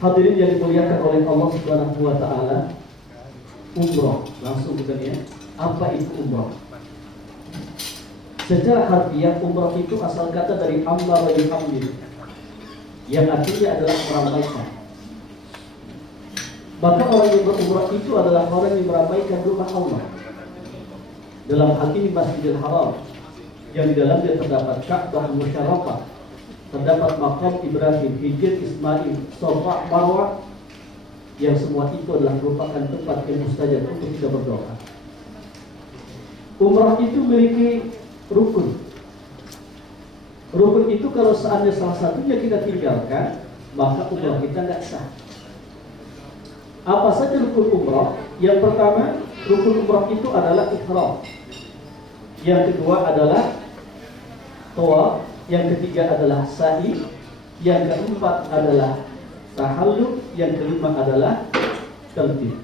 Hadirin yang dimuliakan oleh Allah Subhanahu wa taala, umroh, langsung kita lihat apa itu umroh. Secara harfiah umroh itu asal kata dari amra wa yuhamil, yang artinya adalah meramaikan. Maka orang yang berumrah itu adalah orang yang meramaikan rumah Allah. Dalam hal ini Masjidil Haram, yang di dalamnya terdapat Ka'bah Musyarrafah, terdapat makam Ibrahim, Hijr, Ismail, Safa, Marwah, yang semua itu adalah merupakan tempat yang mustajab untuk kita berdoa. Umrah itu memiliki rukun. Rukun itu kalau seandainya salah satunya kita tinggalkan, maka umrah kita tidak sah. Apa saja rukun umrah? Yang pertama, rukun umrah itu adalah ihram. Yang kedua adalah tawaf. Yang ketiga adalah sa'i. Yang keempat adalah tahallul. Yang kelima adalah talbiyah.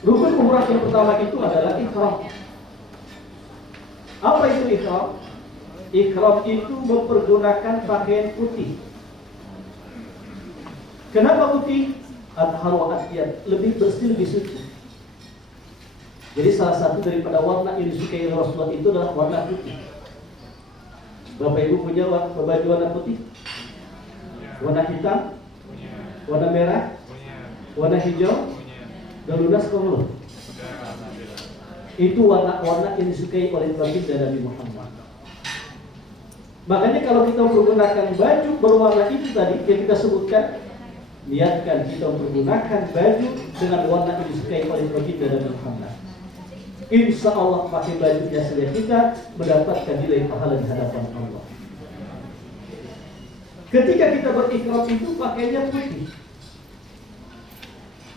Rukun umrah yang pertama itu adalah ihram. Apa itu ihram? Ihram itu mempergunakan pakaian putih. Kenapa putih? Athhar wa atyab, lebih bersih, lebih suci. Jadi salah satu daripada warna yang disukai Rasulullah itu adalah warna putih. Bapak Ibu punya baju warna putih? Warna hitam? Warna merah? Warna hijau? Dan lunas kok? Itu warna-warna yang disukai oleh baginda Nabi Muhammad. Makanya kalau kita menggunakan baju berwarna itu tadi yang kita sebutkan, niatkan kita menggunakan baju dengan warna yang disukai oleh baginda Nabi Muhammad. Insya Allah pakai bajunya saja kita mendapatkan nilai pahala di hadapan Allah. Ketika kita berikram itu pakainya putih.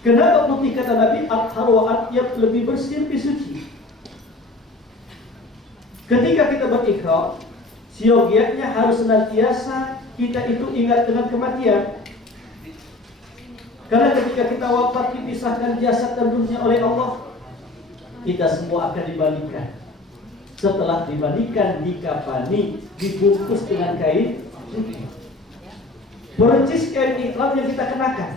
Kenapa putih? Kata Nabi, athhar wa atyab, lebih bersih, lebih suci. Ketika kita berikram, siogianya harus senantiasa kita itu ingat dengan kematian. Karena ketika kita wafat dipisahkan jasad dan ruhnya oleh Allah, kita semua akan dimandikan. Setelah dimandikan, dikafani, dibungkus dengan kain putih. Percis kain ihram yang kita kenakan.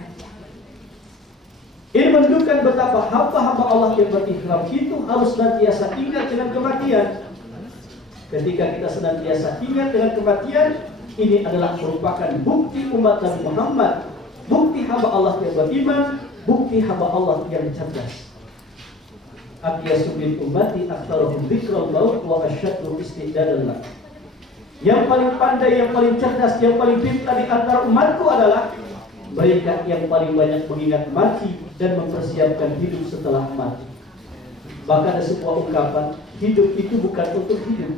Ini menunjukkan betapa hamba-hamba Allah yang berihram itu harus senantiasa ingat dengan kematian. Ketika kita senantiasa ingat dengan kematian, ini adalah merupakan bukti umat Nabi Muhammad, bukti hamba Allah yang beriman, bukti hamba Allah yang cerdas. Aqyasu bil ummati aktsaruhum dzikral maut wa asyaddu istidadan lah. Yang paling pandai, yang paling cerdas, yang paling pintar di antara umatku adalah mereka yang paling banyak mengingat mati dan mempersiapkan hidup setelah mati. Bahkan ada sebuah ungkapan, hidup itu bukan untuk hidup,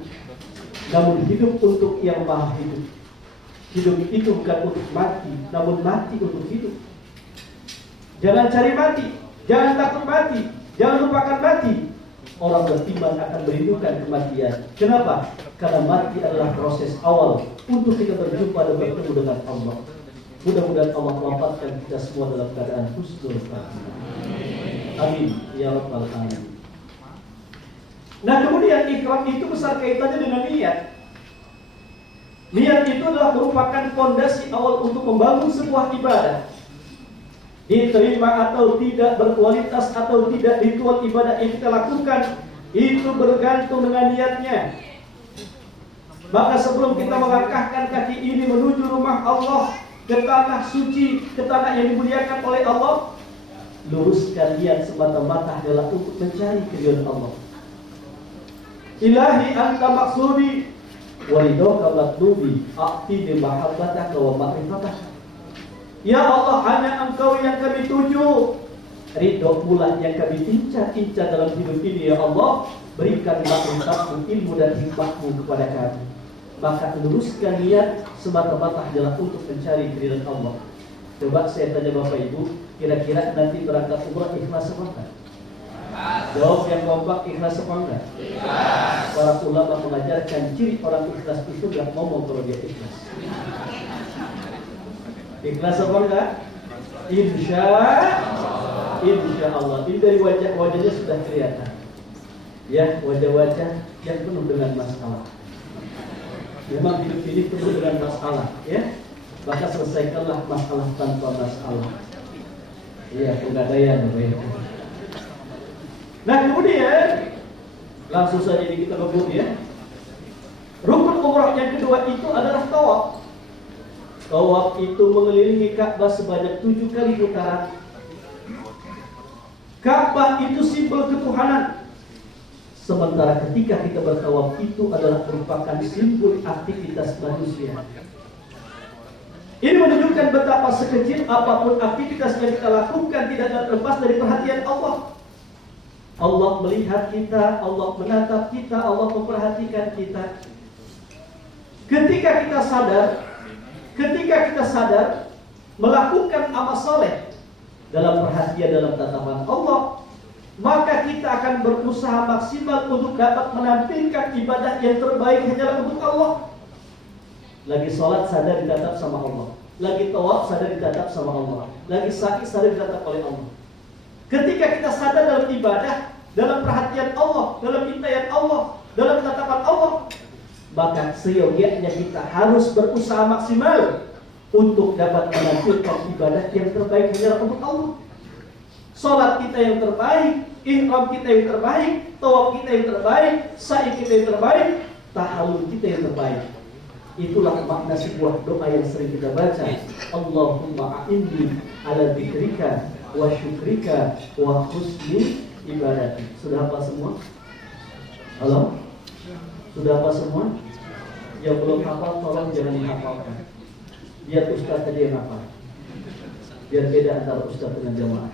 namun hidup untuk yang maha hidup. Hidup itu bukan untuk mati, namun mati untuk hidup. Jangan cari mati, jangan takut mati, jangan lupakan mati. Orang beriman akan merindukan kematian. Kenapa? Karena mati adalah proses awal untuk kita berjumpa dan bertemu dengan Allah. Mudah-mudahan Allah mewafatkan kita semua dalam keadaan husnul khatimah. Amin ya rabbal alamin. Nah, kemudian ikram itu besar kaitannya dengan niat. Niat itu adalah merupakan fondasi awal untuk membangun sebuah ibadah. Diterima atau tidak, berkualitas atau tidak, ritual ibadah yang kita lakukan itu bergantung dengan niatnya. Maka sebelum kita melangkahkan kaki ini menuju rumah Allah, ke tanah suci, ke tanah yang dimuliakan oleh Allah, luruskan niat semata-mata adalah untuk mencari keridhaan Allah. Ilahi anta maksudi walidoka matlubi a'ti bi mahabbataka wa ma'rifataka. Ya Allah, hanya Engkau yang kami tuju, ridho pula yang kami incar-incar dalam hidup ini. Ya Allah, berikan makrifat-Mu, ilmu dan hikmah-Mu kepada kami. Maka luruskan niat semata-mata adalah untuk mencari keridhaan Allah. Coba saya tanya Bapak Ibu, kira-kira nanti berangkat umrah ikhlas apa enggak? Jawab yang kompak, ikhlas apa enggak? Ikhlas. Para ulama mengajarkan ciri orang ikhlas itu enggak ngomong kalau dia ikhlas. Ikhlas apa enggak? Insya Allah. Ini dari wajahnya sudah kelihatan. Ya, wajah-wajah yang penuh dengan masalah. Memang hidup ini penuh dengan masalah, ya. maka selesaikanlah masalah tanpa masalah. Iya, pegadaian. Nah kemudian langsung saja ini kita berbun ya. Rukun umrah yang kedua itu adalah tawaf. Tawaf itu mengelilingi Ka'bah sebanyak 7 kali putaran. Ka'bah itu simbol ketuhanan. Sementara ketika kita bertawaf itu adalah merupakan simbol aktivitas manusia. Ini menunjukkan betapa sekecil apapun aktivitas yang kita lakukan tidak lepas dari perhatian Allah. Allah melihat kita, Allah menatap kita, Allah memperhatikan kita. Ketika kita sadar melakukan amal saleh dalam perhatian, dalam tatapan Allah, maka kita akan berusaha maksimal untuk dapat menampilkan ibadah yang terbaik hanyalah untuk Allah. Lagi sholat sadar ditatap sama Allah, lagi tawaf sadar ditatap sama Allah, lagi sa'i sadar ditatap oleh Allah. Ketika kita sadar dalam ibadah, dalam perhatian Allah, dalam intayan Allah, dalam tatapan Allah, maka seyogianya kita harus berusaha maksimal untuk dapat menampilkan ibadah yang terbaik hanyalah untuk Allah. Sholat kita yang terbaik, ihram kita yang terbaik, tawaf kita yang terbaik, sa'i kita yang terbaik, tahallul kita yang terbaik. Itulah makna sebuah doa yang sering kita baca. Allahumma a'inni ala dzikrika wa syukrika wa husni ibadati. Sudah apa semua? Halo? Sudah apa semua? Yang belum hafal tolong jangan dihafalkan. Biar ustaz tadi yang hafal. Biar beda antara ustaz dengan jamaah.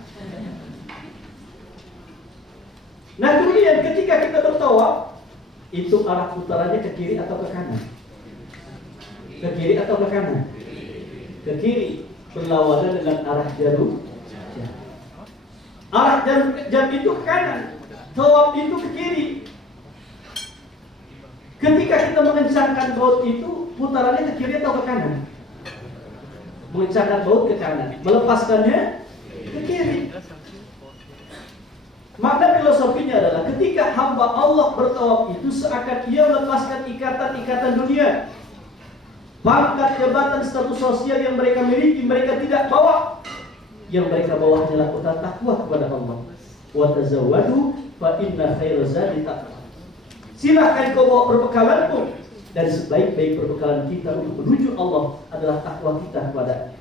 Nah kemudian ketika kita bertawaf, itu arah putarannya ke kiri atau ke kanan? Ke kiri atau ke kanan? Ke kiri, berlawanan dengan arah jarum jam. Arah jarum jam itu ke kanan, tawaf itu ke kiri. Ketika kita mengencangkan baut itu, putarannya ke kiri atau ke kanan? Mengencangkan baut ke kanan, melepaskannya ke kiri. Makna filosofinya adalah ketika hamba Allah bertawaf itu seakan ia melepaskan ikatan-ikatan dunia. Pangkat, jabatan, status sosial yang mereka miliki, mereka tidak bawa. Yang mereka bawa adalah kota takwa kepada Allah. Wa tazawwadu fa inna khairaz zadi taqwa. Silakan kau bawa perbekalanmu, dan sebaik-baik perbekalan kita untuk menuju Allah adalah takwa kita kepada.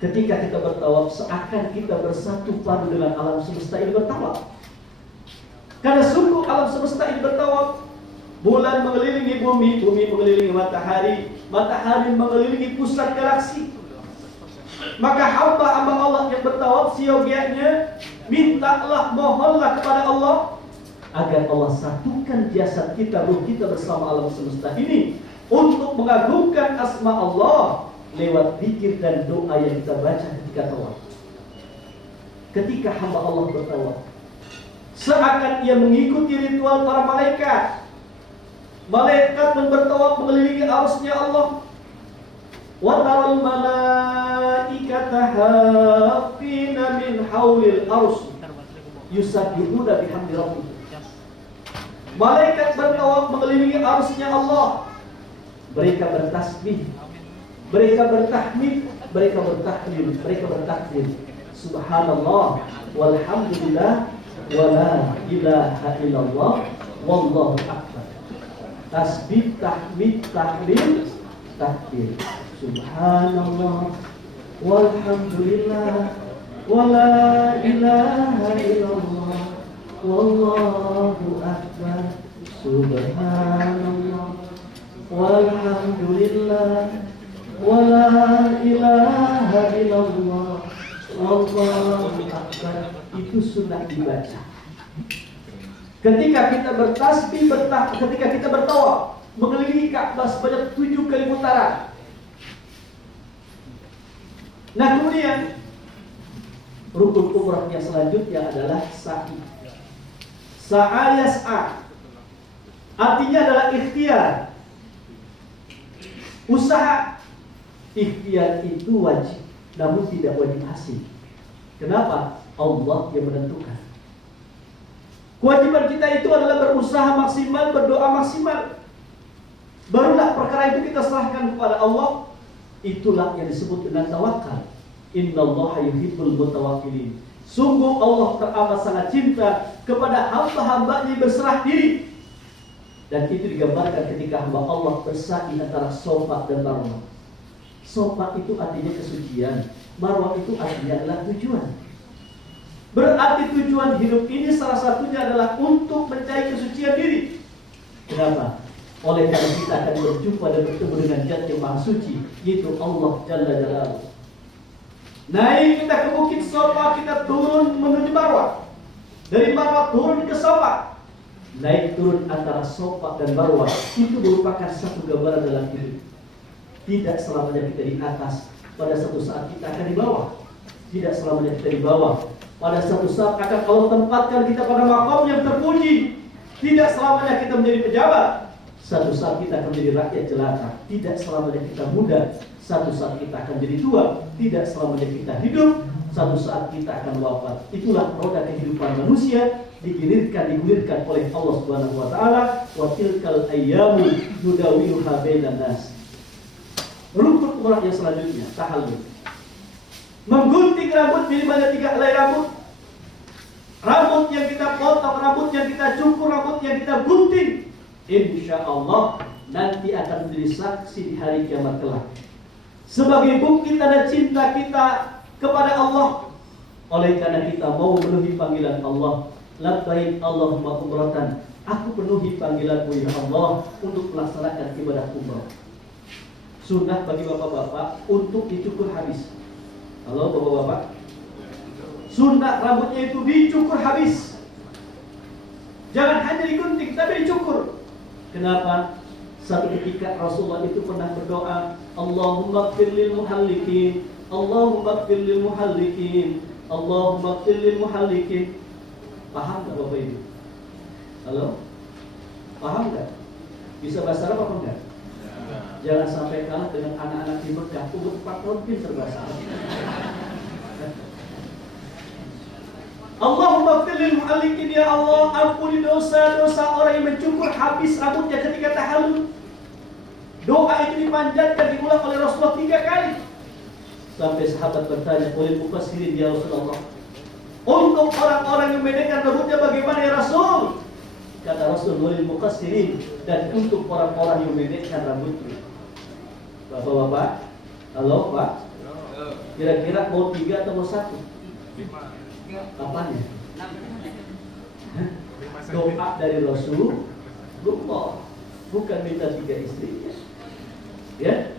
Ketika kita bertawaf, seakan kita bersatu padu dengan alam semesta ini bertawaf. Karena sungguh alam semesta ini bertawaf. Bulan mengelilingi bumi, bumi mengelilingi matahari, matahari mengelilingi pusat galaksi. Maka hamba-hamba Allah yang bertawaf siogianya, mintalah, mohonlah kepada Allah agar Allah satukan jasad kita, ruh kita bersama alam semesta ini untuk mengagungkan asma Allah lewat zikir dan doa yang kita baca ketika tawaf. Ketika hamba Allah bertawaf, seakan ia mengikuti ritual para malaikat. Malaikat bertawaf mengelilingi arusnya Allah. Wa taral malaikata hafina min haulil arus yusabbihuna bihamdi rabbihim. Malaikat bertawaf mengelilingi arusnya Allah. Mereka bertasbih, mereka bertahmid, mereka bertahlil, mereka bertakbir. Subhanallah walhamdulillah wala ilaha illallah wallahu akbar. Tasbih, tahmid, tahlil, takbir. Subhanallah walhamdulillah wala ilaha illallah wallahu akbar. Subhanallah walhamdulillah wala ilaha illallah wallahu akbar. Itu sunnah dibaca. Ketika kita bertasbih, ketika kita bertawaf mengelilingi Ka'bah sebanyak 7 kali putaran. Nah kemudian rukun umrah yang selanjutnya adalah sa'i. Sa'a yas'a artinya adalah ikhtiar, usaha. Ikhtiar itu wajib, namun tidak wajib hasil. Kenapa? Allah yang menentukan. Kewajiban kita itu adalah berusaha maksimal, berdoa maksimal. Barulah perkara itu kita serahkan kepada Allah. Itulah yang disebut dengan tawakal. Innallaha yuhibbul mutawakkilin. Sungguh Allah teramat sangat cinta kepada hamba-hambanya yang berserah diri. Dan itu digambarkan ketika hamba Allah bersa'i antara Safa dan Marwah. Safa itu artinya kesucian, Marwah itu artinya adalah tujuan. Berarti tujuan hidup ini salah satunya adalah untuk mencari kesucian diri. Kenapa? Oleh karena kita akan berjumpa dan bertemu dengan Zat yang Maha Suci, yaitu Allah Jalla Jalaluhu. Naik kita ke Bukit Safa, kita turun menuju Marwah. Dari Marwah turun ke Safa. Naik turun antara Safa dan Marwah itu merupakan satu gambaran dalam hidup. Tidak selamanya kita di atas, pada satu saat kita akan di bawah. Tidak selamanya kita di bawah, pada satu saat akan Allah tempatkan kita pada maqam yang terpuji. Tidak selamanya kita menjadi pejabat, satu saat kita akan menjadi rakyat jelata. Tidak selamanya kita muda, satu saat kita akan jadi tua. Tidak selamanya kita hidup, satu saat kita akan wafat. Itulah roda kehidupan manusia, digulirkan oleh Allah Subhanahu wa taala. Wa tilkal ayyamu nudawiluha bainan nas. Rukun umrah yang selanjutnya, tahallul. Menggunting rambut minimal 3 helai rambut. Rambut yang kita potong, rambut yang kita cukur, rambut yang kita gunting, insya Allah nanti akan menjadi saksi di hari kiamat kelak. Sebagai bukti tanda cinta kita kepada Allah. Oleh karena kita mau memenuhi panggilan Allah, labbaik Allahumma umratan, aku penuhi panggilanmu ya Allah untuk melaksanakan ibadah umrah. Sunnah bagi bapak-bapak untuk dicukur habis. Halo bapak-bapak, sunnah rambutnya itu dicukur habis. Jangan hanya digunting, tapi dicukur. Kenapa? Satu ketika Rasulullah itu pernah berdoa, Allahumma ighfir lil muhallikin, Allahumma ighfir lil muhallikin, Allahumma ighfir lil muhallikin. Paham enggak Bapak Ibu? Halo? Paham enggak? Bisa bahasa Arab apa enggak? Jangan sampai kalah dengan anak-anak di Mekah, umur 4 tahun pintar bahasa Arab. Allahumma ighfir lil muhallikin, ya Allah ampuni dosa-dosa orang yang mencukur habis rambutnya ketika tahallul. Doa itu dipanjatkan, diulang oleh Rasulullah 3 kali. Sampai sahabat bertanya, oleh mufassirin ya Rasulullah, untuk orang-orang yang memendekkan rambutnya bagaimana ya Rasul? Kata Rasul, oleh mufassirin, dan untuk orang-orang yang memendekkan rambutnya. Bapak-bapak, halo Pak, kira-kira mau 3 atau mau 1? Apanya? Doa dari Rasulullah, bukan minta 3 istrinya. Ya,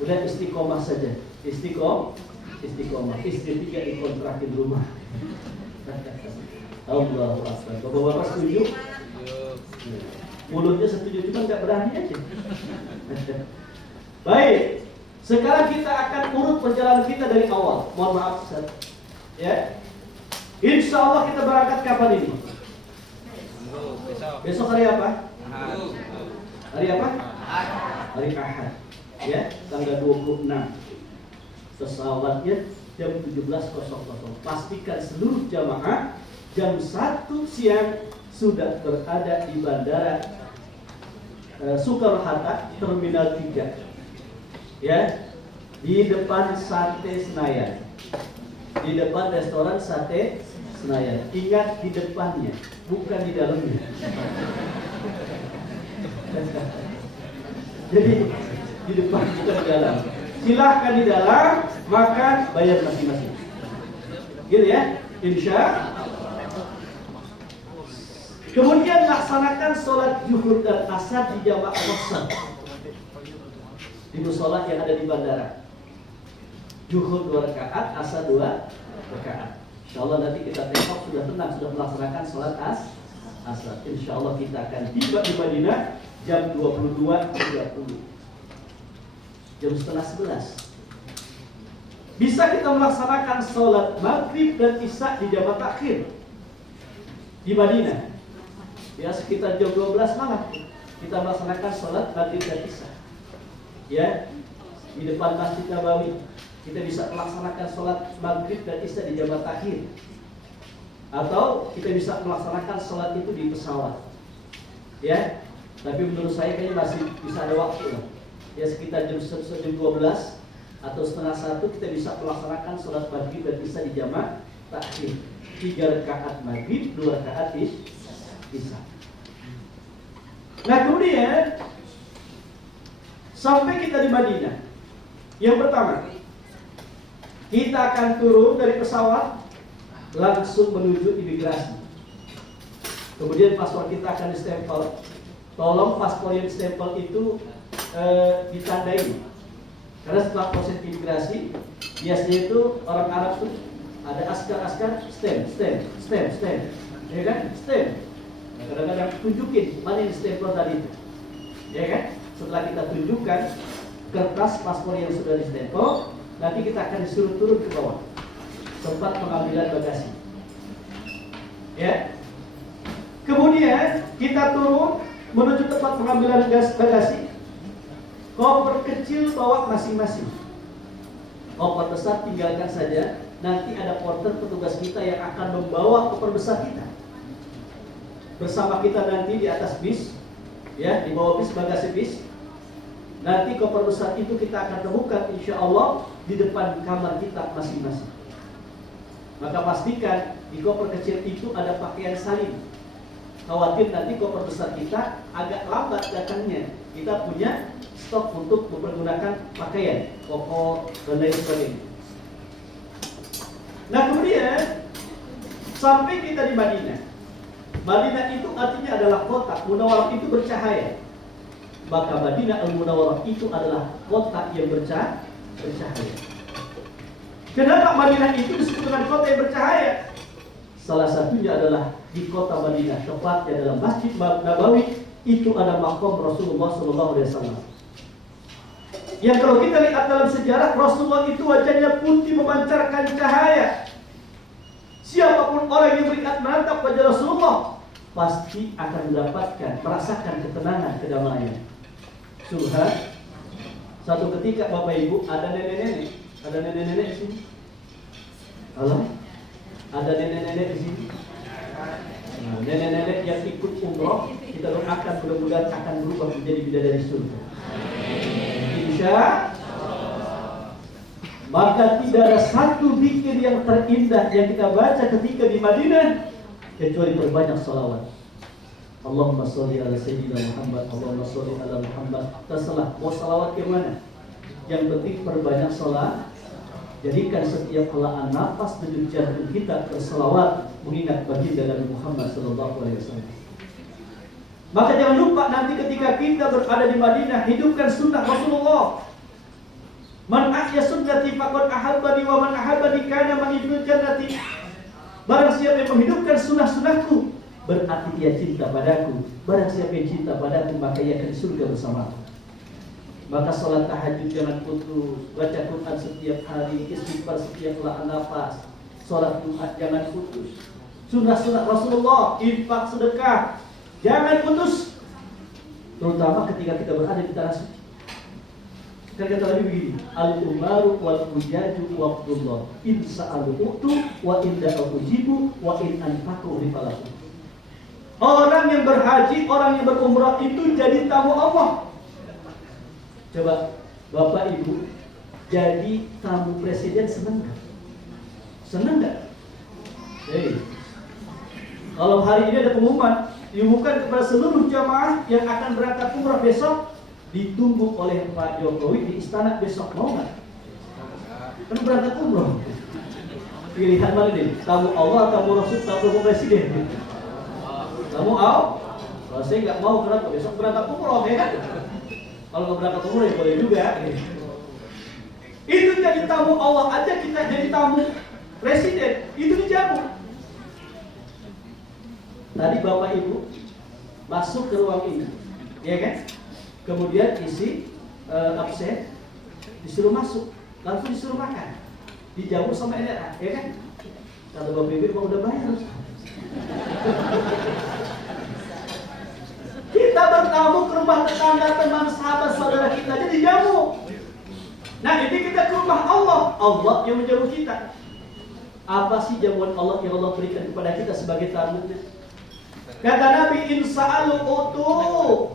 udah istiqomah saja. Istiqomah. Istri 3 dikontrakin rumah. Allahu Akbar. Bapak-bapak setuju? Mulutnya setuju, cuma nggak berani aja. Baik, sekarang kita akan urut perjalanan kita dari awal. Mohon maaf, Ustaz. Ya, insya Allah kita berangkat kapan ini? Besok hari apa? Hari apa? Hari Ahad. Ya, tanggal 26. Pesawatnya jam 17.00. Pastikan seluruh jamaah jam 1 siang sudah berada di Bandara Soekarno-Hatta Terminal 3. Ya, di depan Sate Senayan. Di depan restoran Sate Senayan. Ingat, di depannya, bukan di dalamnya. Jadi di depan, bukan di dalam. Silahkan di dalam, makan, bayar masing-masing. Gitu ya, insya. Kemudian laksanakan sholat zuhur dan asar di jamaah qasar di musola yang ada di bandara. Zuhur 2 rakaat, asar 2 rakaat. Insya Allah nanti kita tengok sudah tenang, sudah melaksanakan sholat asar. Insya Allah kita akan tiba di Madinah jam 22.30, jam setengah 11. Bisa kita melaksanakan sholat maghrib dan isya di jamaah takhir di Madinah. Ya, sekitar jam 12 malam kita melaksanakan sholat maghrib dan isya. Ya, di depan Masjid Nabawi kita bisa melaksanakan sholat maghrib dan isya di jamaah takhir. Atau kita bisa melaksanakan sholat itu di pesawat. Ya, tapi menurut saya kayaknya masih bisa ada waktu. Ya, sekitar jam 12 atau setengah 1 kita bisa melaksanakan sholat maghrib dan isya di jamak takhir. 3 rakaat maghrib, 2 rakaat isya. Nah kemudian sampai kita di Madinah. Yang pertama, kita akan turun dari pesawat langsung menuju imigrasi. Kemudian paspor kita akan distempel. Tolong paspor yang distempel itu ditandai. Karena setelah proses imigrasi, biasanya itu orang Arab tuh ada askar-askar stamp, ya kan? Stamp. Kadang-kadang tunjukin mana yang stempel tadi itu, ya kan? Setelah kita tunjukkan kertas paspor yang sudah distempel, nanti kita akan disuruh turun ke bawah tempat pengambilan bagasi. Ya. Kemudian kita turun menuju tempat pengambilan bagasi. Koper kecil bawa masing-masing. Koper besar tinggalkan saja. Nanti ada porter petugas kita yang akan membawa koper besar kita bersama kita nanti di atas bis, ya, di bawah bis, bagasi bis. Nanti koper besar itu kita akan temukan insya Allah di depan kamar kita masing-masing. Maka pastikan di koper kecil itu ada pakaian salin. Khawatir nanti koper besar kita agak lambat datangnya. Kita punya stok untuk mempergunakan pakaian, koko dan lain sebagainya. Nah kemudian sampai kita di Madinah. Madinah itu artinya adalah kota. Munawwarah itu bercahaya. Maka Madinah Al-Munawwarah itu adalah kota yang bercahaya. Kenapa Madinah itu disebut dengan kota yang bercahaya? Salah satunya adalah di kota Madinah, tepatnya dalam Masjid Nabawi, itu ada makam Rasulullah SAW. Yang kalau kita lihat dalam sejarah, Rasulullah itu wajahnya putih memancarkan cahaya. Siapapun orang yang berikat menatap wajah Rasulullah pasti akan merasakan ketenangan, kedamaian. Subhan. Satu ketika Bapak Ibu ada nenek-nenek di sini. Halo? Ada nenek-nenek di sini. Nah, nenek-nenek yang ikut umroh, kita doakan mudah-mudahan akan berubah menjadi bidadari surga. Insya Allah. Maka tidak ada satu zikir yang terindah yang kita baca ketika di Madinah kecuali perbanyak salawat. Allahumma sholli ala sayyidina Muhammad, Allahumma sholli ala Muhammad. Terserah mau salawat ke mana. Yang penting perbanyak salat. Jadikan setiap helaan nafas denyut jantung kita berselawat mengingat baginda Nabi Muhammad SAW. Maka jangan lupa nanti ketika kita berada di Madinah, hidupkan sunnah Rasulullah. Man ahya sunnati faqad ahabbani wa man ahabbani kana ma'i fil jannati. Barang siapa yang menghidupkan sunnah-sunnahku, berarti dia cinta padaku. Barang siapa yang cinta padaku, maka ia akan di surga bersamaku. Maka sholat tahajud jangan putus, baca Quran setiap hari, istighfar setiap helaan nafas, sholat Jumat jangan putus. Sunnah-sunnah Rasulullah, infak, sedekah, jangan putus. Terutama ketika kita berada di tanah suci. Kan kata Nabi begini, al-umaru wal-ujaju waqtullah, in sa'alu u'tu wa in da'u ujibu wa in anfaqu rifalahu. Orang yang berhaji, orang yang berumrah itu jadi tamu Allah. Coba Bapak Ibu jadi tamu presiden senang gak? Senang gak? Kalau hari ini ada pengumuman diumumkan kepada seluruh jamaah yang akan berangkat umrah besok, ditunggu oleh Pak Jokowi di istana besok, mau gak? Kan berangkat umrah. Pilihan mana nih? Tamu Allah, tamu Rasul, tamu presiden. Tamu Allah. Kalau saya nggak mau, kenapa? Besok berangkat umrah, ya kan? Kalau nggak berangkat umroh ya boleh juga. Itu jadi tamu Allah aja, kita jadi tamu presiden, itu dijamu. Tadi Bapak Ibu masuk ke ruang ini, ya kan? Kemudian isi absen, disuruh masuk, langsung disuruh makan, dijamu sama LRA, ya kan? Kata Bapak Ibu mau udah bayar. Kita bertamu ke rumah tetangga, teman, sahabat, saudara kita, jadi jamu. Nah ini kita ke rumah Allah, Allah yang menjamu kita. Apa sih jamuan Allah yang Allah berikan kepada kita sebagai tamunya? Kata Nabi, in sa'alu utu.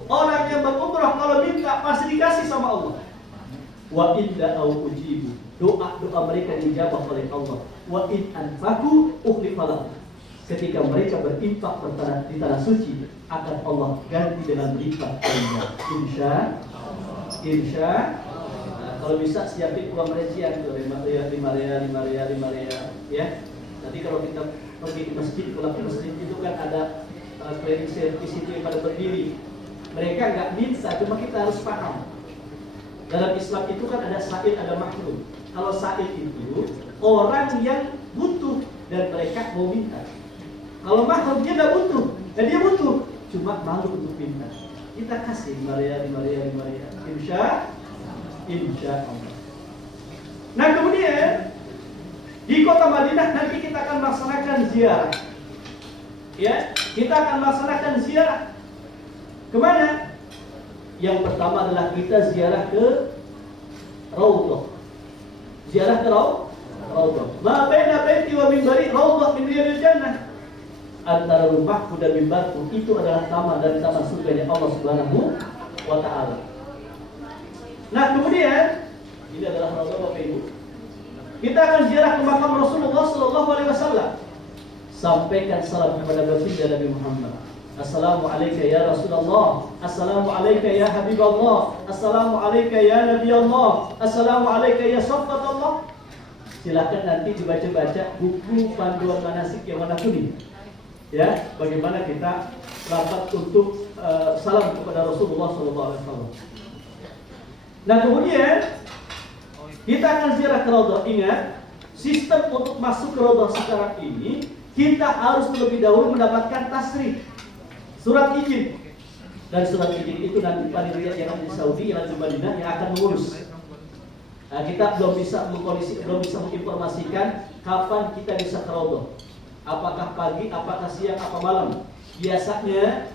Orang yang berumrah kalau minta pasti dikasih sama Allah. wa in da'au ujibu. Doa-doa mereka dijawab oleh Allah. Wa in anfaqu ukhlifa lahum. Ketika mereka berinfak di tanah suci, akan Allah ganti dengan lipat ganda. Insya. Kalau bisa siapin uang recehan tuh 5 rial ya. Nanti kalau kita pergi di masjid, kalau di masjid itu kan ada cleaning service itu yang pada berdiri. Mereka nggak minta, cuma kita harus paham. Dalam Islam itu kan ada sa'il, ada mahrum. Kalau sa'il itu orang yang butuh dan mereka mau minta. Kalau mahrum dia nggak butuh, dan dia butuh, cuma malu untuk minta. Kita kasih 5 rial. Insya Allah. Nah kemudian di kota Madinah nanti kita akan melaksanakan ziarah. Ya, kita akan melaksanakan ziarah. Kemana? Yang pertama adalah kita ziarah ke Raudhah. Ziarah ke Raudhah. Ma baina baiti wa minbari Raudhah min riyadil jannah. Antara rumahku dan mimbarku itu adalah taman dari taman surga Allah Subhanahu wa taala. Nah kemudian ini adalah Raudhah Bapak Ibu. Kita akan ziarah ke makam Rasulullah sallallahu alaihi wasallam. Sampaikan salam kepada baginda Nabi Muhammad. Assalamu alayka ya Rasulullah. Assalamu alayka ya Habibullah. Assalamu alayka ya Nabi Allah. Assalamu alayka ya Safatallah. Silakan nanti dibaca-baca buku panduan manasik yang warna kuning. Ya, bagaimana kita lafaz untuk salam kepada Rasulullah sallallahu alaihi wasallam. Nah kemudian kita akan ziarah ke Raudhah. Ingat, sistem untuk masuk ke Raudhah sekarang ini kita harus terlebih dahulu mendapatkan tasrih, surat izin. Dan surat izin itu nanti panitia yang ada di Saudi, yang ada di Madinah yang akan mengurus. Nah, kita belum bisa menginformasikan kapan kita bisa ke Raudhah. Apakah pagi, apakah siang, apa malam? Biasanya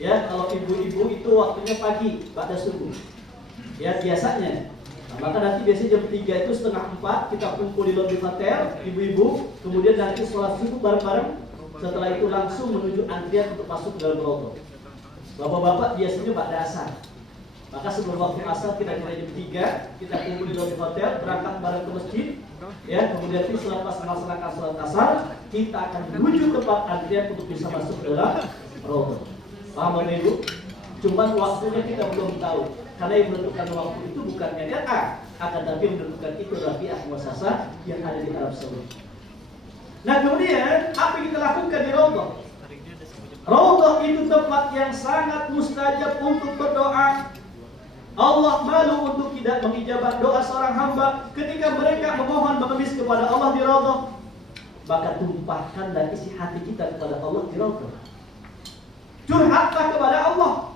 ya kalau ibu-ibu itu waktunya pagi pada subuh. Ya biasanya. Nah, maka nanti biasanya jam 3 itu setengah 4 kita kumpul di lobi hotel, ibu-ibu, kemudian nanti sholat subuh bareng-bareng. Setelah itu langsung menuju antrian untuk masuk ke dalam Raudhah. Bapak-bapak biasanya pada asar. Maka sebelum waktu asar kira-kira jam 3 kita kumpul di lobi hotel, berangkat bareng ke masjid. Ya, kemudian itu selepas melaksanakan sholat asar, kita akan menuju tempat antrian untuk bisa masuk ke dalam Raudhah. Paham Bapak Ibu? Cuman waktunya kita belum tahu. Karena yang menentukan waktu itu bukan MRA, akan tapi menentukan itu Rabi'ah Muassasah yang ada di Arab Saudi. Nah kemudian apa yang kita lakukan di Raudhah? Raudhah itu tempat yang sangat mustajab untuk berdoa. Allah malu untuk tidak mengijabah doa seorang hamba ketika mereka memohon mengemis kepada Allah di Raudhah. Maka tumpahkanlah isi hati kita kepada Allah di Raudhah. Curhatlah kepada Allah.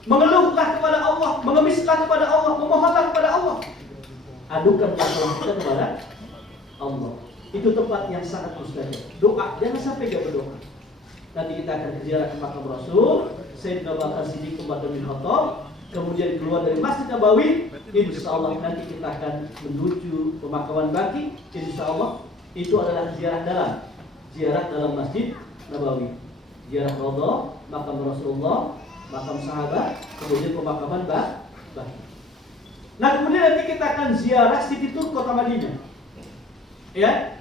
Mengeluhlah kepada Allah, mengemislah kepada Allah, memohonlah kepada Allah. Adukan masalah kita kepada Allah. Itu tempat yang sangat mustajab. Doa, jangan sampai gak berdoa. Nanti kita akan ziarah ke makam Rasul, Sayyidina Abu Bakar Siddiq Umar bin Khattab, kemudian keluar dari Masjid Nabawi. Insyaallah nanti kita akan menuju pemakaman Baqi. Insyaallah itu adalah ziarah dalam Masjid Nabawi. Ziarah Raudhah, makam Rasulullah, makam sahabat, kemudian pemakaman Baqi. Nah kemudian nanti kita akan ziarah City Tour Kota Madinah. Ya,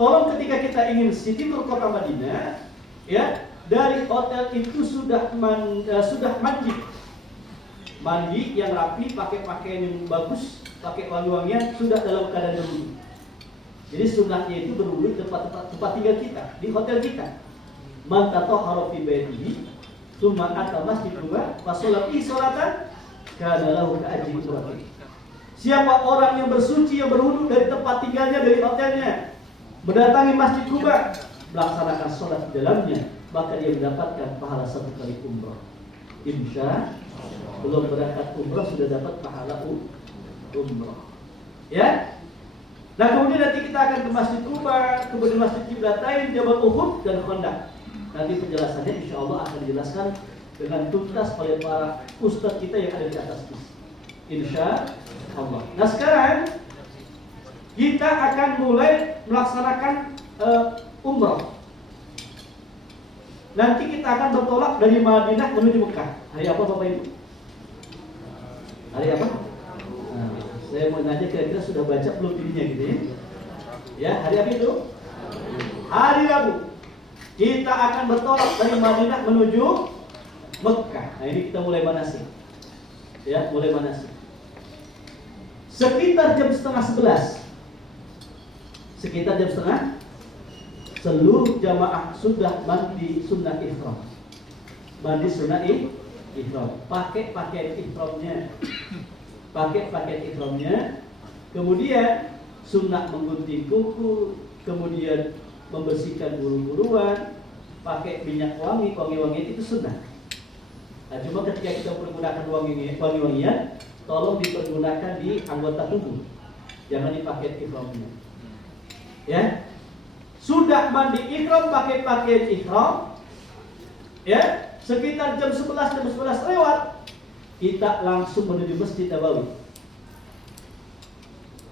tolong ketika kita ingin City Tour Kota Madinah, ya dari hotel itu sudah mandi yang rapi, pakai pakaian yang bagus, pakai wangi-wangian, sudah dalam keadaan berwudu. Jadi sunnahnya itu berwudu di tempat tinggal kita, di hotel kita. Man tatahhara fi baitihi tsumma ata masjiduna fa shalla fi sholatan kana lahu ka'ajri umrah. Siapa orang yang bersuci, yang berwudu dari tempat tinggalnya, dari hotelnya, mendatangi Masjid Kuba, melaksanakan sholat di dalamnya, maka dia mendapatkan pahala 1 kali umrah. Insya belum berangkat umrah sudah dapat pahala umrah. Ya. Nah kemudian nanti kita akan ke Masjid Kuba, kemudian Masjid Qiblatain, Jabal Uhud dan Khandaq. Nanti penjelasannya insya Allah akan dijelaskan dengan tuntas oleh para ustadz kita yang ada di atas ini. Insya Allah. Nah sekarang kita akan mulai melaksanakan umrah. Nanti kita akan bertolak dari Madinah menuju Mekah. Hari apa Bapak Ibu? Hari apa? Nah, saya mau nanya kira-kira sudah baca belum ininya gitu ya? Ya, hari apa itu? Hari Rabu. Kita akan bertolak dari Madinah menuju Mekah. Nah, ini kita mulai manasik. Ya, mulai manasik. Sekitar jam setengah 11. Sekitar jam setengah, seluruh jamaah sudah mandi sunnah ihram. Mandi sunnah ihram. Pakai pakaian ihramnya. Pakai pakaian ihramnya. Kemudian sunnah menggunting kuku, kemudian membersihkan bulu-buluan, pakai minyak wangi-wangian itu sunnah. Nah, cuma ketika kita menggunakan wangi-wangian, tolong dipergunakan di anggota tubuh, jangan dipakai ihramnya. Ya, sudah mandi ihram, pakai pakaian ihram, ya, sekitar jam 11 lewat, kita langsung menuju Masjid Nabawi.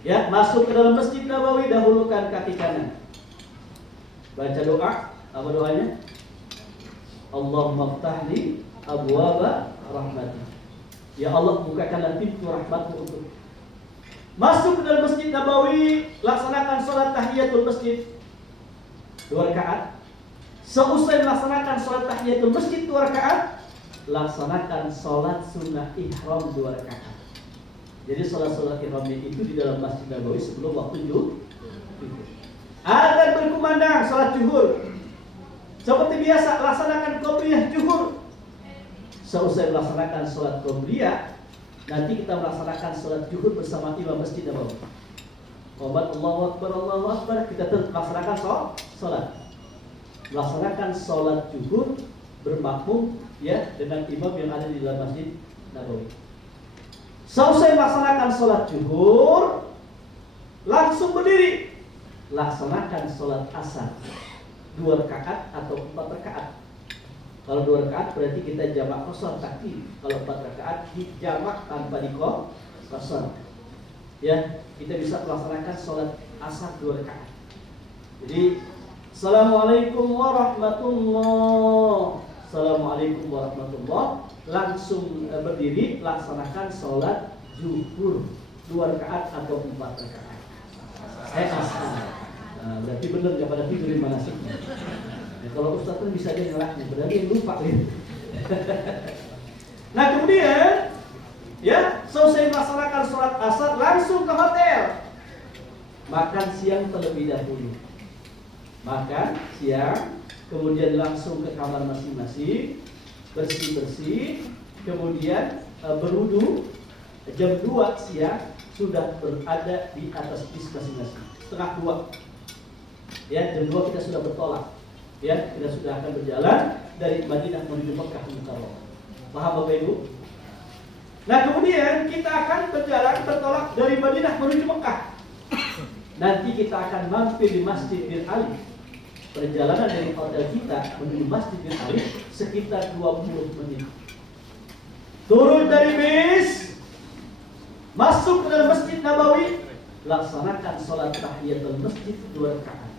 Ya, masuk ke dalam Masjid Nabawi, dahulukan kaki kanan. Baca doa, apa doanya? Allahumma ftahli abwaba rahmati. Ya Allah, bukakanlah pintu rahmatmu untuk. Masuk ke dalam Masjid Nabawi, laksanakan sholat tahiyatul masjid 2 rakaat. Seusai melaksanakan sholat tahiyatul masjid 2 rakaat, laksanakan sholat sunnah ihram 2 rakaat. Jadi sholat ihramnya itu di dalam Masjid Nabawi sebelum waktu zuhur. Adzan berkumandang, sholat zuhur. Seperti biasa, laksanakan qobliyah zuhur. Seusai melaksanakan sholat qobliyah, nanti kita melaksanakan sholat zuhur bersama imam Masjid Nabawi. Allahu Akbar, kita melaksanakan sholat. Melaksanakan sholat zuhur bermakmum ya dengan imam yang ada di dalam Masjid Nabawi. Seusai melaksanakan sholat zuhur, langsung berdiri, laksanakan sholat asar 2 rakaat atau 4 rakaat. Kalau 2 rakaat berarti kita jamak qasar takdim. Kalau 4 rakaat dijamak tanpa qasar. Ya, kita bisa melaksanakan sholat asar 2 rakaat. Jadi, Assalamualaikum warahmatullahi. Assalamualaikum warahmatullahi. Langsung berdiri, laksanakan sholat zuhur 2 rakaat atau 4 rakaat. Asar. Nah, berarti benar nggak pada tidurin manasiknya. Ya, kalau Ustaz pun bisa aja nyelaknya, berarti yang lupa gitu. Nah kemudian, ya selesai melaksanakan sholat asar langsung ke hotel. Makan siang terlebih dahulu. Makan siang, kemudian langsung ke kamar masing-masing, bersih-bersih, kemudian berwudu. Jam 2 siang sudah berada di atas bis masing-masing. Setengah 2. Ya, jam 2 kita sudah bertolak. Ya, kita sudah akan berjalan dari Madinah menuju Mekah Mukarramah. Paham Bapak Ibu? Nah, kemudian kita akan bertolak dari Madinah menuju Mekah. Nanti kita akan mampir di Masjid Bin Ali. Perjalanan dari hotel kita menuju Masjid Bin Ali sekitar 20 menit. Turun dari bis, masuk ke dalam Masjid Nabawi, laksanakan sholat tahiyatul masjid 2 rakaat.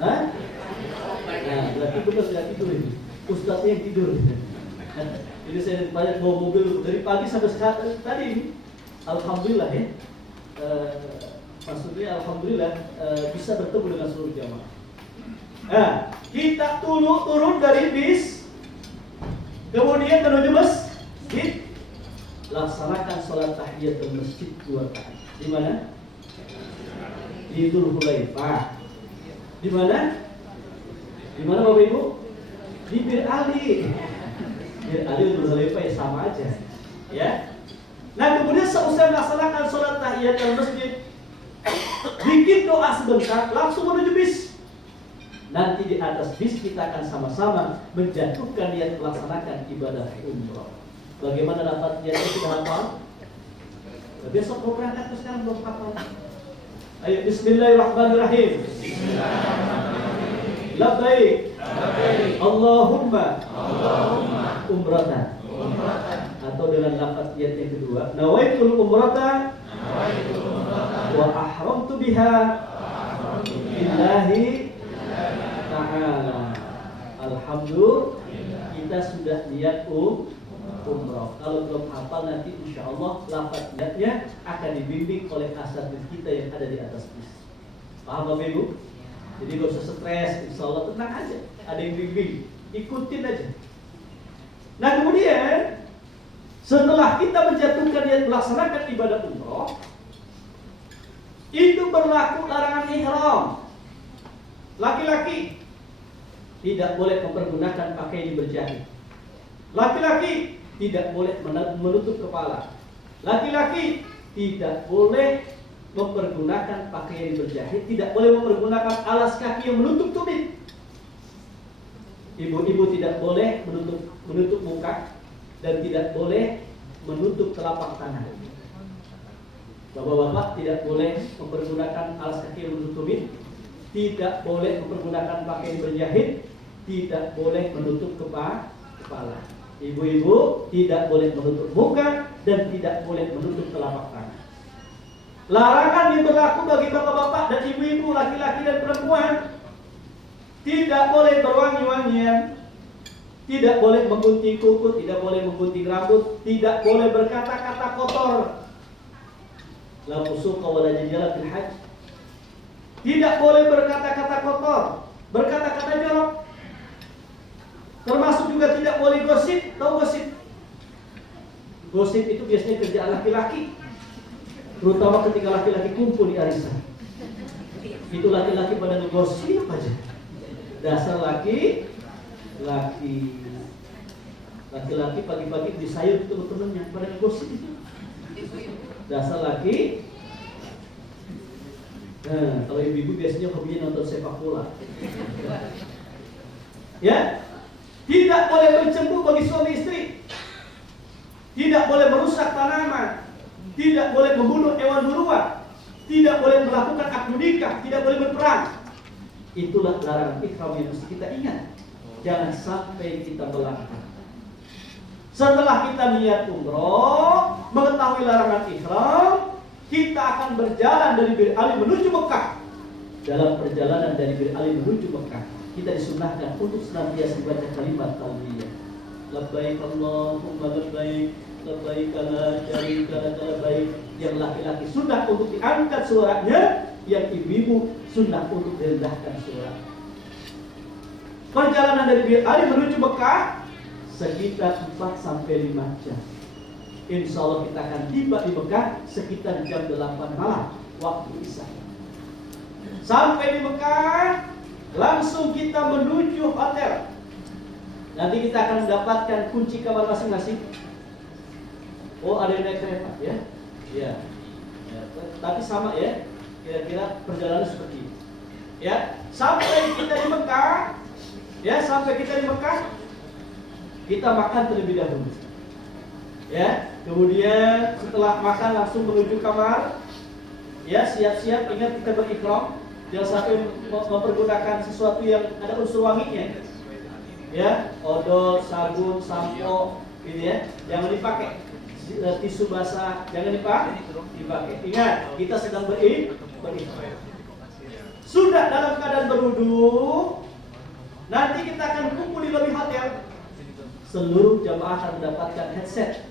Nah, berarti benar tidak tidur ini. Ustaznya yang tidur. Jadi saya banyak bawa mobil dari pagi sampai sekarang tadi ini. Alhamdulillah ya. Maksudnya alhamdulillah bisa bertemu dengan seluruh jamaah. Nah, kita turun dari bis, kemudian menuju masjid, laksanakan sholat tahiyatul masjid 2 rakaat. Di mana? Di Dzul Hulaifah. Di mana? Di mana Bapak Ibu? Di Bir Ali. Bir Ali Dzul Hulaifah ya sama aja. Ya. Nah, kemudian seusai melaksanakan sholat tahiyatul masjid, bikin doa sebentar, langsung menuju bis. Nanti di atas bis kita akan sama-sama menjatuhkan niat melaksanakan ibadah umrah. Bagaimana dapat niatnya sudah hafal? Besok mau berangkat ke sekarang belum hafal. Ayo Bismillahirrahmanirrahim. Labbaik. Allahumma umratan. Atau dengan lafaz niat yang kedua, nawaitul umrata wa ahramtu biha lillahi ta'ala. Alhamdulillah kita sudah niat umroh. Kalau belum hafal nanti insya Allah lafaz niatnya akan dibimbing oleh asatidz kita yang ada di atas bis. Paham Bapak Ibu? Jadi gak usah stres, insya Allah tenang aja. Ada yang bimbing, ikutin aja. Nah kemudian setelah kita menjatuhkan niat melaksanakan ibadah umroh, itu berlaku larangan ihram. Laki-laki tidak boleh mempergunakan pakaian berjahit. Laki-laki tidak boleh menutup kepala. Laki-laki tidak boleh mempergunakan pakaian berjahit, tidak boleh mempergunakan alas kaki yang menutup tumit. Ibu-ibu tidak boleh menutup muka dan tidak boleh menutup telapak tangan. Bapak-bapak tidak boleh mempergunakan alas kaki yang menutup tumit, tidak boleh mempergunakan pakaian berjahit, tidak boleh menutup kepala. Ibu-ibu tidak boleh menutup muka dan tidak boleh menutup telapak tangan. Larangan yang berlaku bagi bapak-bapak dan ibu-ibu, laki-laki dan perempuan. Tidak boleh berwangi-wangian, tidak boleh menggunting kuku, tidak boleh menggunting rambut, tidak boleh berkata-kata kotor. La fusuqa wala jidala fil hajj. Tidak boleh berkata-kata kotor, berkata-kata jorok. Termasuk juga tidak boleh gosip. Tahu gosip? Gosip itu biasanya kerjaan laki-laki, terutama ketika laki-laki kumpul di arisan. Itu laki-laki pada ngegosip aja. Dasar laki-laki pagi-pagi di sayur temen-temennya pada ngegosip itu. Dasar laki. Nah, kalau ibu-ibu biasanya hobinya nonton sepak bola. Ya, tidak boleh bercemburu bagi suami istri, tidak boleh merusak tanaman, tidak boleh membunuh hewan buruan, tidak boleh melakukan akad nikah, tidak boleh berperang. Itulah larangan ihram yang mesti kita ingat. Jangan sampai kita melanggar. Setelah kita niat umroh, mengetahui larangan ihram, kita akan berjalan dari Bir Ali menuju Mekah. Dalam perjalanan dari Bir Ali menuju Mekah, kita disunahkan untuk senantiasa membaca kalimat talbiyah. Labbaik Allahumma labbaik, labbaik la syarika lak labbaik. Yang laki-laki sunnah untuk diangkat suaranya, yang ibu-ibu sunnah untuk direndahkan suara. Perjalanan dari Bir Ali menuju Mekah sekitar 4 sampai 5 jam. Insya Allah kita akan tiba di Mekah sekitar jam 8 malam waktu Isya. Sampai di Mekah, langsung kita menuju hotel. Nanti kita akan mendapatkan kunci kamar masing-masing. Oh, ada yang naik kereta ya? Ya. Tapi sama ya. Kira-kira perjalanan seperti ini. Ya, sampai kita di Mekah. Ya, sampai kita di Mekah, kita makan terlebih dahulu. Ya, kemudian setelah makan langsung menuju kamar. Ya, siap-siap, ingat kita berihram. Jangan sampai mempergunakan sesuatu yang ada unsur wanginya. Ya, odol, sabun, sampo, gitu ya. Jangan dipakai. Tisu basah jangan dipakai. Ingat, kita sedang berihram. Sudah dalam keadaan berwudu, nanti kita akan kumpul di lobi hotel. Seluruh jamaah akan mendapatkan headset.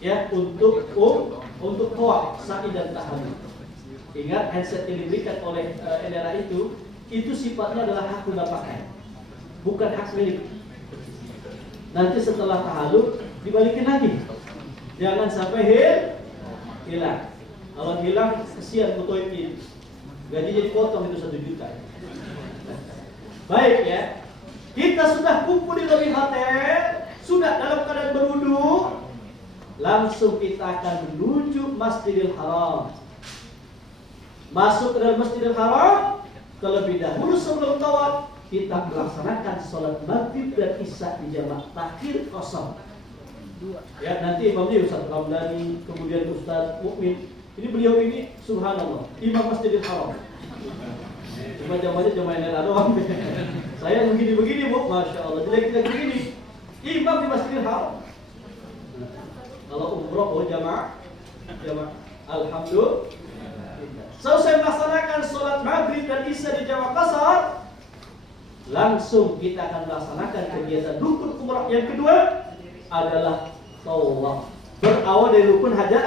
Ya, untuk tawaf, sa'i dan tahallul. Ingat, headset yang diberikan oleh NRA itu sifatnya adalah hak guna pakai, bukan hak milik. Nanti setelah tahallul dibalikin lagi. Jangan sampai hilang. Kalau hilang, kesian foto ini. Gajinya dipotong itu 1 juta. Baik ya. Kita sudah kumpul di lobi hotel, sudah dalam keadaan berwudu, langsung kita akan menuju Masjidil Haram. Masuk ke dalam Masjidil Haram, terlebih dahulu sebelum tawaf, kita melaksanakan sholat maghrib dan isya di jamaah takhir kosong. Ya, nanti imamnya Ustaz Ramdhani, kemudian Ustaz Mukmin. Ini beliau ini subhanallah, imam Masjidil Haram. Cuma jamannya cuma yang ada doang. Saya begini-begini Bu, Masya Allah, jelek-jelek begini. Imam di Masjidil Haram. Kalau umroh, jamaah. Alhamdulillah. Selesai melaksanakan sholat maghrib dan isya di jamaah qasar, langsung kita akan melaksanakan kegiatan rukun umrah yang kedua, adalah tawaf. Berawal dari rukun Hajar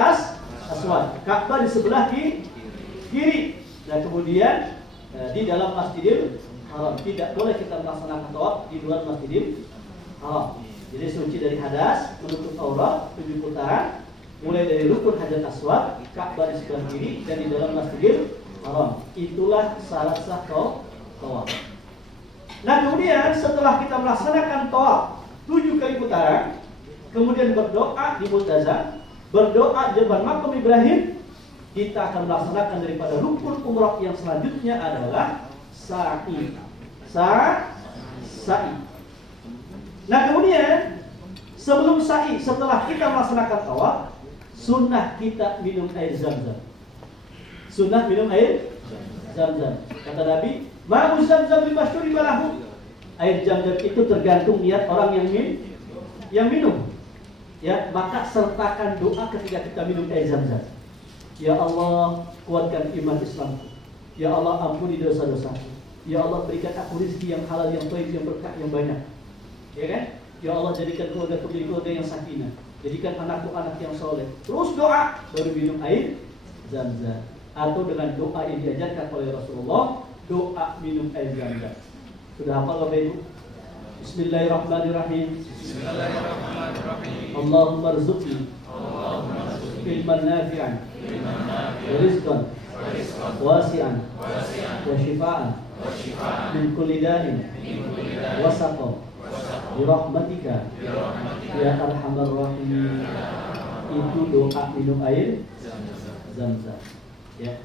Aswad. Ka'bah di sebelah kiri. Dan kemudian di dalam Masjidil Haram. Tidak boleh kita melaksanakan tawaf di luar Masjidil Haram. Jadi suci dari hadas, menutup aurat 7 putaran, mulai dari rukun Hajar Aswad, Ka'bah di sebelah kiri, dan di dalam Masjidil Haram. Itulah syarat sah tawaf. Nah kemudian setelah kita melaksanakan tawaf 7 kali putaran, kemudian berdoa di Multazam, berdoa di depan makam Ibrahim, kita akan melaksanakan daripada rukun umrah yang selanjutnya adalah sa'i. Sa'i. Nah kemudian sebelum sa'i, setelah kita melaksanakan tawaf, sunnah kita minum air zam-zam. Sunnah minum air zam-zam. Kata Nabi, ma'u zam-zam lima syuriba lahu. Air zam-zam itu tergantung niat orang yang minum. Ya, maka sertakan doa ketika kita minum air zam-zam. Ya Allah, kuatkan iman Islamku. Ya Allah, ampuni dosa-dosaku. Ya Allah, berikan aku rezeki yang halal, yang baik, yang berkah, yang banyak. Ya kan? Ya Allah, jadikan keluarga yang sakinah. Jadikan anakku anak yang soleh. Terus doa, baru minum air zam-zam. Atau dengan doa yang diajarkan oleh Rasulullah, doa minum air zam-zam. Sudah hafal Bapak Ibu? Bismillahirrahmanirrahim. Allahumma rzuqni ilman nafi'an wa rizqan wasi'an wa shifaan min kulli da'in wa saqam bi rahmatika ya arhamar rahimin. Itu doa minum air zam-zam. Ya.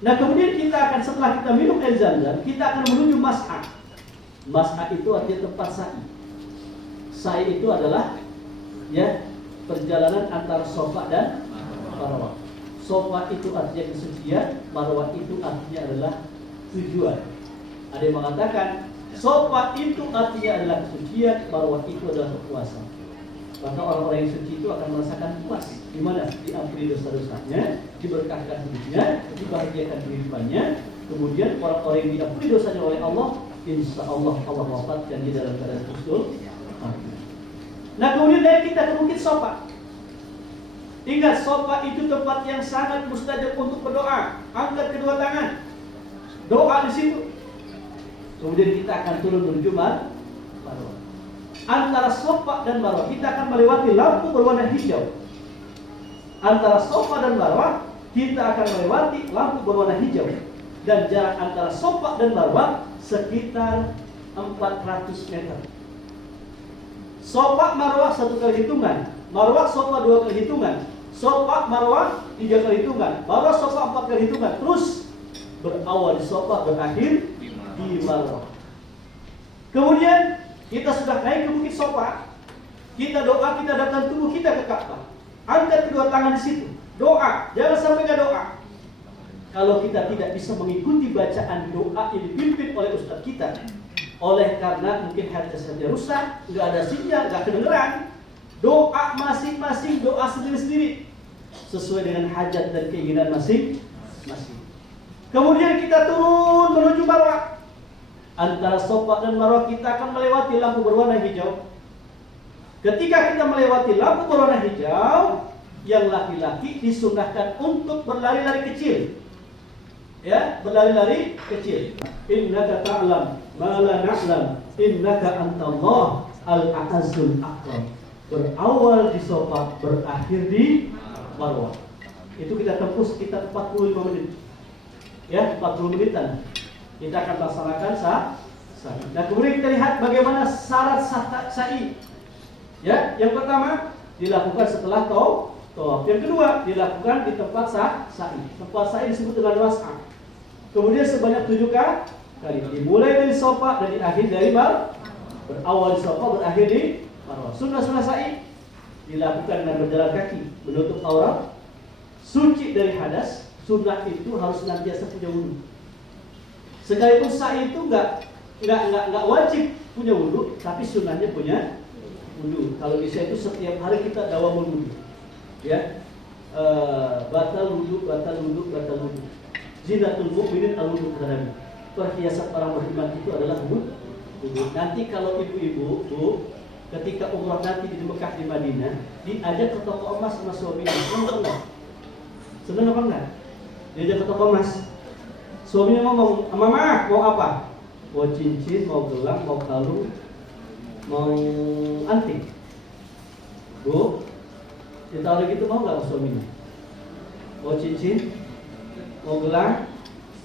Nah kemudian kita akan, setelah kita minum air zam-zam, kita akan menuju mas'ah. Mas'ah itu artinya tempat sa'i. Sa'i itu adalah ya perjalanan antara Safa dan Marwah. Safa itu artinya kesucian, Marwah itu artinya adalah tujuan. Ada yang mengatakan Safa itu artinya adalah kesucian, Marwah itu adalah kepuasan. Maka orang-orang yang suci itu akan merasakan puas. Di mana? Diampuni dosa-dosanya, diberkahkan hidupnya, dibahagiakan kehidupannya. Kemudian orang-orang yang diampuni dosanya oleh Allah, insya Allah Allah wafatkan di dalam keadaan husnul. Nah kemudian dari kita ke Bukit Safa. Ingat, Safa itu tempat yang sangat mustajab untuk berdoa. Angkat kedua tangan, doa di situ. Kemudian kita akan turun menuju Marwah. Antara Safa dan Marwah kita akan melewati lampu berwarna hijau. Antara Safa dan Marwah kita akan melewati lampu berwarna hijau. Dan jarak antara Safa dan Marwah sekitar 400 meter. Safa Marwah 1 kali hitungan, Marwah Safa 2 kali hitungan, Safa Marwah 3 kali hitungan, Marwah Safa 4 kali hitungan. Terus berawal di Safa, berakhir di Marwah. Kemudian kita sudah naik ke Bukit Safa, kita doa, kita datang tubuh kita ke Ka'bah. Angkat kedua tangan di situ, doa, jangan sampai nggak doa. Kalau kita tidak bisa mengikuti bacaan doa yang dipimpin oleh ustaz kita, oleh karena mungkin headsetnya rusak, nggak ada sinyal, nggak kedengeran, doa masing-masing, doa sendiri-sendiri sesuai dengan hajat dan keinginan masing-masing. Kemudian kita turun menuju Marwah. Antara Safa dan Marwah kita akan melewati lampu berwarna hijau. Ketika kita melewati lampu berwarna hijau, yang laki-laki disunahkan untuk berlari-lari kecil. Ya, berlari-lari kecil. Innaka ta'lam ma la na'lam, innaka antallah al-a'azzul akram. Berawal di Safa, berakhir di Marwah. Itu kita tempuh sekitar 45 menit. Ya, 40 menitan. Kita akan laksanakan sa'i. Nah, kemudian kita lihat bagaimana syarat sa'i. Ya, yang pertama dilakukan setelah tawaf. Yang kedua dilakukan di tempat sa'i. Tempat sa'i disebut dengan mas'ah. Kemudian sebanyak 7 kali. Dimulai dari Safa dan diakhiri dari Marwah. Berawal di Safa, berakhir di Marwah. Sunnah sa'i dilakukan dengan berjalan kaki, menutup aurat, suci dari hadas. Sunnah itu harus senantiasa punya wudu. Sekalipun sa'i itu nggak wajib punya wudu, tapi sunnahnya punya wudu. Kalau bisa itu setiap hari kita dawamul wudu. Ya, batal wudu. Zinatul mu'minin al-wudu kata. Perhiasan orang beriman itu adalah wudu. Nanti kalau ibu-ibu, Bu, ketika umrah nanti di Mekah di Madinah, diajak ke toko emas sama suaminya. Senang apa enggak? Senang apa enggak? Diajak ke toko emas. Suaminya ngomong, "Mama, mau apa?" "Mau cincin, mau gelang, mau kalung, mau anting." "Bu, ditaruh gitu mau nggak suaminya? Mau cincin, mau gelang,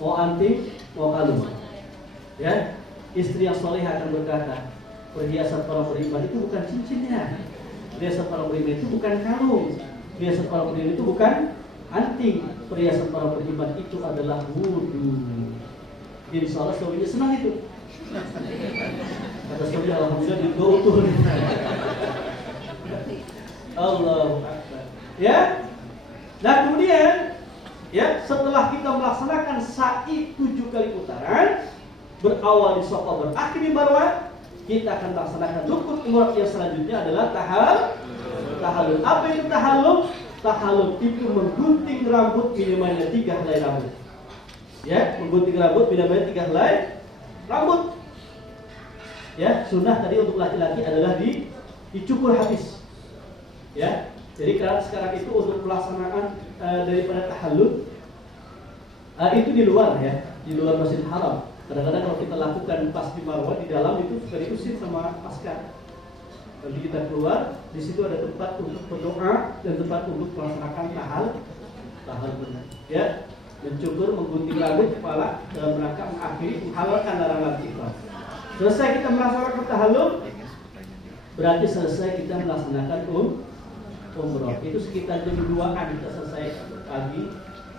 mau anting, mau kalung." Ya, istri yang soleh akan berkata, perhiasan para beriman itu bukan cincinnya, perhiasan para beriman itu bukan kalung, perhiasan para beriman itu bukan anting, perhiasan para beriman itu adalah wudu. Insya Allah suaminya senang itu. Kata suaminya, alhamdulillah juga utuh. Allahu Akbar. Ya. Nah kemudian, ya setelah kita melaksanakan sa'i 7 kali putaran, berawal di Safa berakhir di Marwah, kita akan melaksanakan rukun umrah yang selanjutnya adalah tahallul. Apa itu tahallul? Tahallul itu menggunting rambut minimalnya 3 helai rambut. Ya, menggunting rambut minimalnya 3 helai rambut. Ya, sunnah tadi untuk laki-laki adalah dicukur habis. Ya, jadi karena sekarang itu untuk pelaksanaan daripada tahallul itu di luar ya, di luar Masjidil Haram. Kadang-kadang kalau kita lakukan pas di Marwah di dalam itu sudah diusir sama askar. Nanti kita keluar, di situ ada tempat untuk berdoa dan tempat untuk melaksanakan tahallul. Ya, mencukur, menggunting rambut kepala dalam rangka mengakhiri menghalalkan larangan kita. Selesai kita melaksanakan tahallul, berarti selesai kita melaksanakan umroh. Itu sekitar jam 2-an kita selesai pagi.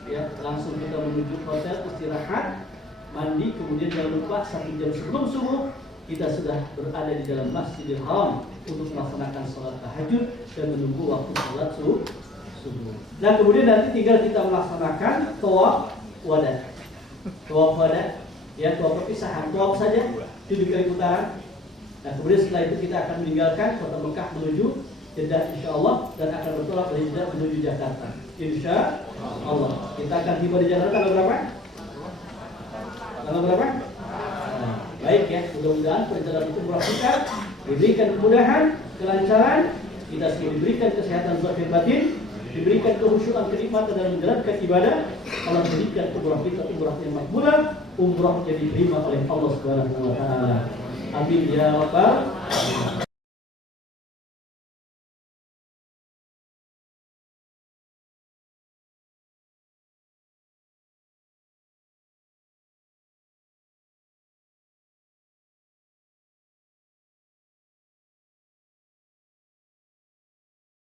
Ya, langsung kita menuju hotel istirahat, mandi, kemudian jangan lupa 1 jam sebelum subuh kita sudah berada di dalam Masjidil Haram untuk melaksanakan sholat tahajud dan menunggu waktu sholat subuh. Nah kemudian nanti tinggal kita melaksanakan tawaf wada. Tawaf wada, ya tawaf perpisahan, tawaf saja 7 kali putaran. Nah kemudian setelah itu kita akan meninggalkan kota Mekah menuju Jeddah insyaallah dan akan bertolak dari Jeddah menuju Jakarta. Insyaallah. Kita akan tiba di Jakarta tanggal berapa? Tanggal berapa? Nah, baik ya, mudah-mudahan perjalanan itu umrah kita diberikan kemudahan, kelancaran, kita diberikan kesehatan zahir batin, diberikan kehusyuan, kenikmatan dalam menjalankan ibadah. Allah berikan umrah kita umrah yang makbulah, umrah yang diterima oleh Allah Subhanahu wa taala. Amin ya rabbal alamin.